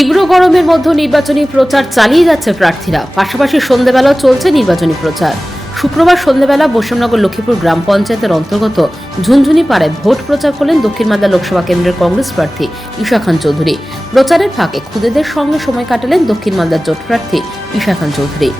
তীব্র গরমের মধ্যে নির্বাচনী প্রচার চালিয়ে যাচ্ছে প্রার্থীরা। পাশাপাশি সন্ধেবেলাও চলছে নির্বাচনী প্রচার। শুক্রবার সন্ধ্যেবেলা বৈষ্ণবনগর লক্ষ্মীপুর গ্রাম পঞ্চায়েতের অন্তর্গত ঝুনঝুনি পাড়ায় ভোট প্রচার করলেন দক্ষিণ মালদা লোকসভা কেন্দ্রের কংগ্রেস প্রার্থী ঈশা খান চৌধুরী। প্রচারের ফাঁকে খুদেদের সঙ্গে সময় কাটালেন দক্ষিণ মালদার জোট প্রার্থী ঈশা খান চৌধুরী।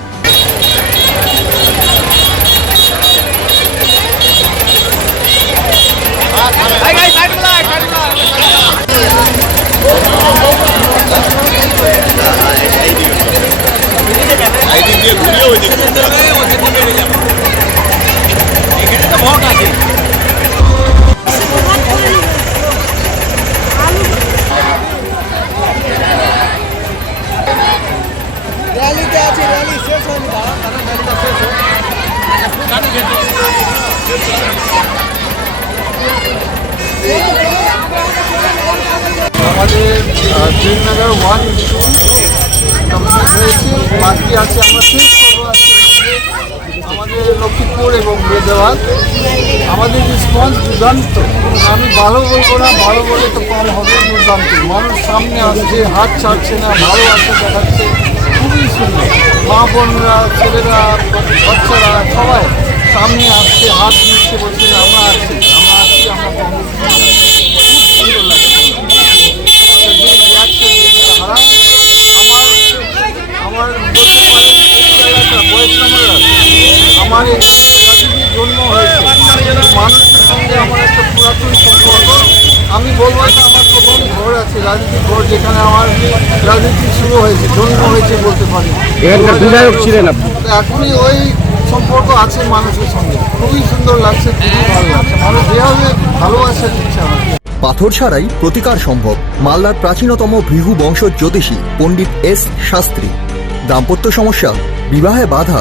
র্যালিতে আছে র্যালি শেষ হয়নি দাঁড়ান দাঁড়ান র্যালিটা শেষ হোক আমাদের শ্রীনগর ওয়ান ইস্যু হয়েছে বাকি আছে আমরা শেষ করব আমাদের লক্ষ্মীপুর এবং মেদাবাদ আমাদের রেসপন্স দুর্দান্ত। আমি ভালো বলব না, ভালো বলে তো কম হবে দুর্দান্ত। মানুষ সামনে আসছে, হাত ছাড়ছে না ভালোবাসা দেখাচ্ছে। খুবই সুন্দর। মা, বোনরা, ছেলেরা, বাচ্চারা, সবাই সামনে আসছে, হাত দিচ্ছে বলছে আমরা আছি আমরা আছি আমরা কংগ্রেস খুব সুন্দর লাগছে যে reaction যেটা হারাম আমার আমার বলতে পারেন এই জায়গাটা বয়স নাম্বার আমার এখানে রাজনীতির জন্ম হয়েছে মানুষের সঙ্গে আমার একটা পুরাতন সম্পর্ক। আমি বলব আমার প্রথম ঘর আছে রাজনীতির ঘর যেখানে আমার রাজনীতি শুরু হয়েছে জন্ম হয়েছে বলতে পারি। এখানকার বিধায়ক ছিলেন আপনি? এখনই ওই সম্পর্ক আছে মানুষের সঙ্গে। খুবই সুন্দর লাগছে খুবই ভালো লাগছে। মানুষ যেভাবে ভালোবাসা দিচ্ছে আমাকে পাথর ছাড়াই প্রতিকার সম্ভব। মালদার প্রাচীনতম ভৃহু বংশ জ্যোতিষী পণ্ডিত এস শাস্ত্রী। দাম্পত্য সমস্যা বিবাহে বাধা